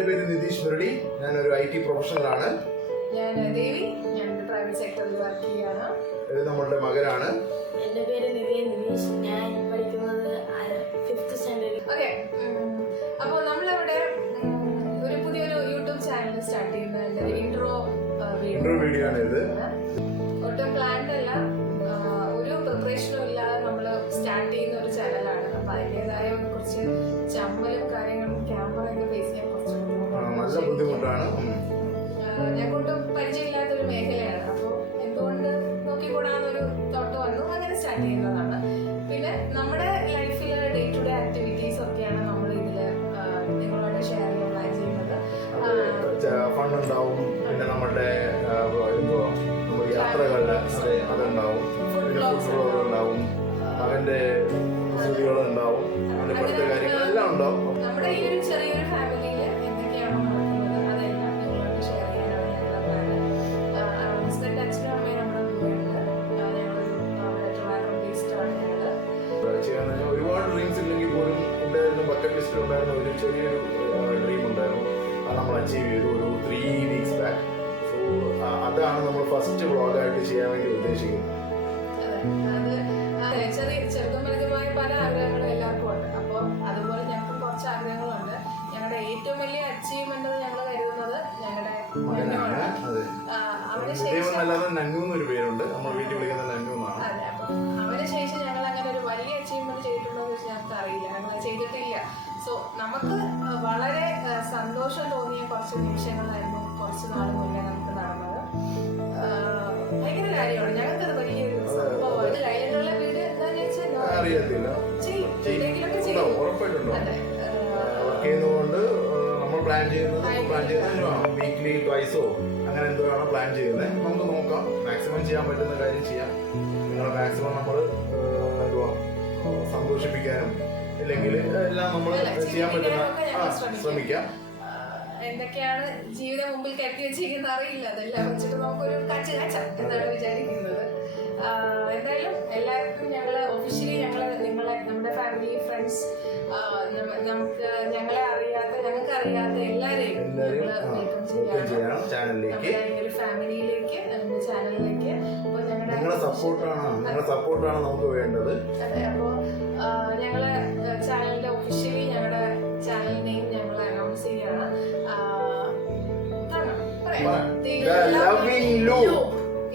എൻ്റെ പേര് നിതീഷ് മുരളി. ഞാനൊരു IT പ്രൊഫഷണലാണ്. ഞാൻ ദേവി, ഞാൻ പ്രൈവറ്റ് സെക്ടറിൽ വർക്ക് ചെയ്യുകയാണ്. ഇത് നമ്മളുടെ മകനാണ്. എൻ്റെ പേര് നിതീഷ്, ഞാൻ പഠിക്കുന്നത് 5th സ്റ്റാൻഡേർഡ്. ഓക്കെ, അപ്പോൾ നമ്മളിവിടെ ഒരു പുതിയൊരു യൂട്യൂബ് ചാനൽ സ്റ്റാർട്ട് ചെയ്യുന്നതിൻ്റെ ഇൻട്രോ വീഡിയോ ആണ് ഇത്. ഒട്ടും പ്ലാൻഡ് അല്ല, ഒരു പ്രിപ്പറേഷനും ഇല്ലാതെ നമ്മൾ സ്റ്റാർട്ട് ചെയ്യുന്ന ഒരു ചാനലാണ്. അപ്പോൾ അതിൻ്റെതായ കുറച്ച് ചമ്മലും കാര്യങ്ങളും ക്യാമറയൊക്കെ ഫേസ് ചെയ്യാൻ കുറച്ച് നല്ല ബുദ്ധിമുട്ടാണ്. ഞങ്ങൾക്കൊട്ടും പരിചയമില്ലാത്തൊരു മേഖലയാണ്. അപ്പോൾ എന്തുകൊണ്ട് നോക്കിക്കൂടാന്നൊരു തോട്ട് വന്നു, അങ്ങനെ സ്റ്റാർട്ട് ചെയ്യുന്നതാണ്. പിന്നെ നമ്മുടെ ലൈഫിൽ ഡേ ടു ഡേ ആക്ടിവിറ്റീസ് ഒക്കെയാണ് നമ്മൾ ഇതിൽ നിങ്ങളോട് ഷെയർ ചെയ്യാൻ പ്ലാൻ ചെയ്യുന്നത്. ഫണ്ടുണ്ടാവും, പിന്നെ നമ്മുടെ യാത്രകളുടെ അതുണ്ടാവും, പിന്നെ ഫുഡ് വ്ളോഗുണ്ടാവും, മകൻ്റെ സ്തുതികളുണ്ടാവും, അതിൻ്റെ പഠിത്ത കാര്യങ്ങളെല്ലാം ഉണ്ടാവും. നമ്മുടെ ഈ ഒരു ചെറിയൊരു ഫാമിലിയിൽ എന്തൊക്കെയാണോ നടക്കുന്നത് അതെല്ലാം നിങ്ങളോട് ഷെയർ ചെയ്യാനാണ് ഞങ്ങളുടെ പ്ലാൻ. ഹസ്ബൻഡ് അച്ഛനും അമ്മയും നമ്മുടെ കൂടെയുണ്ട്. ഞങ്ങളൊരു ട്രിവാൻഡ്രം ബേസ്ഡാണ് ഞങ്ങൾ. ഒരുപാട് ഡ്രീംസ് ഇല്ലെങ്കിൽ പോലും എൻ്റെ ബക്കറ്റ് ലിസ്റ്റിൽ ഉണ്ടായിരുന്ന ഒരു ചെറിയൊരു ഡ്രീം ഉണ്ടായിരുന്നു. അത് നമ്മൾ അച്ചീവ് ചെയ്തു ഒരു 3 weeks ബാക്ക്. സോ അതാണ് നമ്മൾ ഫസ്റ്റ് വ്ളോഗായിട്ട് ചെയ്യാൻ വേണ്ടി ഉദ്ദേശിക്കുന്നത്. അതെ, ചെറുതും വലുതുമായ പല ആഗ്രഹങ്ങളും എല്ലാവർക്കും ഉണ്ട്. അപ്പോൾ അതുപോലെ ഞങ്ങൾക്ക് കുറച്ച് ആഗ്രഹങ്ങളുണ്ട്. ഞങ്ങളുടെ ഏറ്റവും വലിയ അച്ചീവ്മെന്റ് ഞങ്ങൾ കരുതുന്നത് ഞങ്ങളുടെ മകനാണ്. അതെ, അവന് ശേഷം നന്നു എന്നൊരു പേരുണ്ട്, നമ്മൾ വീട്ടിൽ വിളിക്കുന്ന നന്നു എന്നാണ്. അതെ, അപ്പം അവന് ശേഷം ഞങ്ങൾ അങ്ങനെ ഒരു വലിയ അച്ചീവ്മെന്റ് ചെയ്തിട്ടുണ്ടോ എന്ന് വെച്ചാൽ ഞങ്ങൾക്ക് അറിയില്ല, ഞങ്ങൾ ചെയ്തിട്ടില്ല. സോ നമുക്ക് വളരെ സന്തോഷം തോന്നിയ കുറച്ച് നിമിഷങ്ങളായിരുന്നു കുറച്ച് നാൾ മുന്നേ നമുക്ക് നടന്നത്. ഭയങ്കര കാര്യമാണ്, ഞങ്ങൾക്കത് വലിയൊരു സംഭവമാണ്. അതിലുള്ള വീട് എന്താണെന്ന് വെച്ചാൽ അറിയത്തില്ല, ഉറപ്പായിട്ടുണ്ടോ വർക്ക് ചെയ്യുന്നതുകൊണ്ട് നമ്മൾ പ്ലാൻ ചെയ്യുന്നത് വീക്ക്ലി ട്വൈസോ അങ്ങനെ എന്തോരാണ് പ്ലാൻ ചെയ്യുന്നത്. നമുക്ക് നോക്കാം, മാക്സിമം ചെയ്യാൻ പറ്റുന്ന കാര്യം ചെയ്യാം. നിങ്ങളെ മാക്സിമം നമ്മൾ എന്തുവാ സന്തോഷിപ്പിക്കാനും ഇല്ലെങ്കിൽ എല്ലാം നമ്മൾ ചെയ്യാൻ പറ്റുന്ന ശ്രമിക്കാം. എന്തൊക്കെയാണ് ജീവിതം മുമ്പിൽ കരുതി വെച്ചിരിക്കുന്ന അറിയില്ല, അതെല്ലാം വെച്ചിട്ട് നമുക്കൊരു കാച്ച എന്നാണ് വിചാരിക്കുന്നത്. എന്തായാലും എല്ലാവർക്കും ഞങ്ങൾ ഒഫീഷ്യലി നിങ്ങളെ നമ്മുടെ ഫാമിലി ഫ്രണ്ട്സ് ഞങ്ങൾക്ക് അറിയാത്ത എല്ലാവരെയും വെൽക്കം ചെയ്യാം നമ്മുടെ ഒരു ഫാമിലിയിലേക്ക്, നമ്മുടെ ചാനലിലേക്ക്. അപ്പോൾ നിങ്ങളുടെ സപ്പോർട്ടാണ് നമുക്ക് വേണ്ടത്. അതെ, അപ്പോൾ ഞങ്ങളെ ചാനലിന്റെ ഒഫീഷ്യലി ഞങ്ങളുടെ ചാനൽ നെയിം ഞങ്ങൾ അനൗൺസ് ചെയ്യാണ്.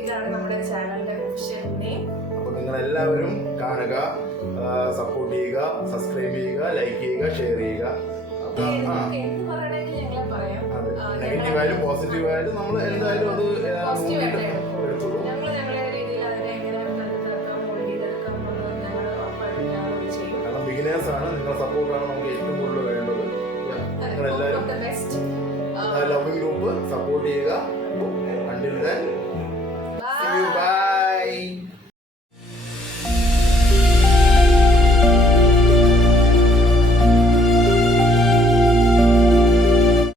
ഇതാണ് നമ്മുടെ ചാനലിന്റെ ഒഫീഷ്യൽ നെയിം. അപ്പോൾ നിങ്ങൾ എല്ലാവരും കാണുക, സപ്പോർട്ട് ചെയ്യുക, സബ്സ്ക്രൈബ് ചെയ്യുക, ലൈക്ക് ചെയ്യുക, ഷെയർ ചെയ്യുക. എന്ത് പറയണമെങ്കിൽ ഞങ്ങളെ പറയാം. നെഗറ്റീവ് ആയാലും പോസിറ്റീവ് ആയാലും നമ്മൾ എന്തായാലും അത് എടുത്തോളൂ. ഞങ്ങളുടെ രീതിയിൽ അതിനെ എങ്ങനെ കണ്ടെടുക്കാം, മോൾഡ് ചെയ്തെടുക്കാം എന്നുള്ളത് ഞങ്ങൾ ഉറപ്പായിട്ടും ഞങ്ങൾ ചെയ്യും. കാരണം ബിഗിനേഴ്സ് ആണ്, നിങ്ങളുടെ സപ്പോർട്ടാണ് നമുക്ക് ഏറ്റവും കൂടുതൽ വേണ്ടത്. നിങ്ങളെല്ലാവരും ലവിംഗ് ഗ്രൂപ്പ് സപ്പോർട്ട് ചെയ്യുക. Until then,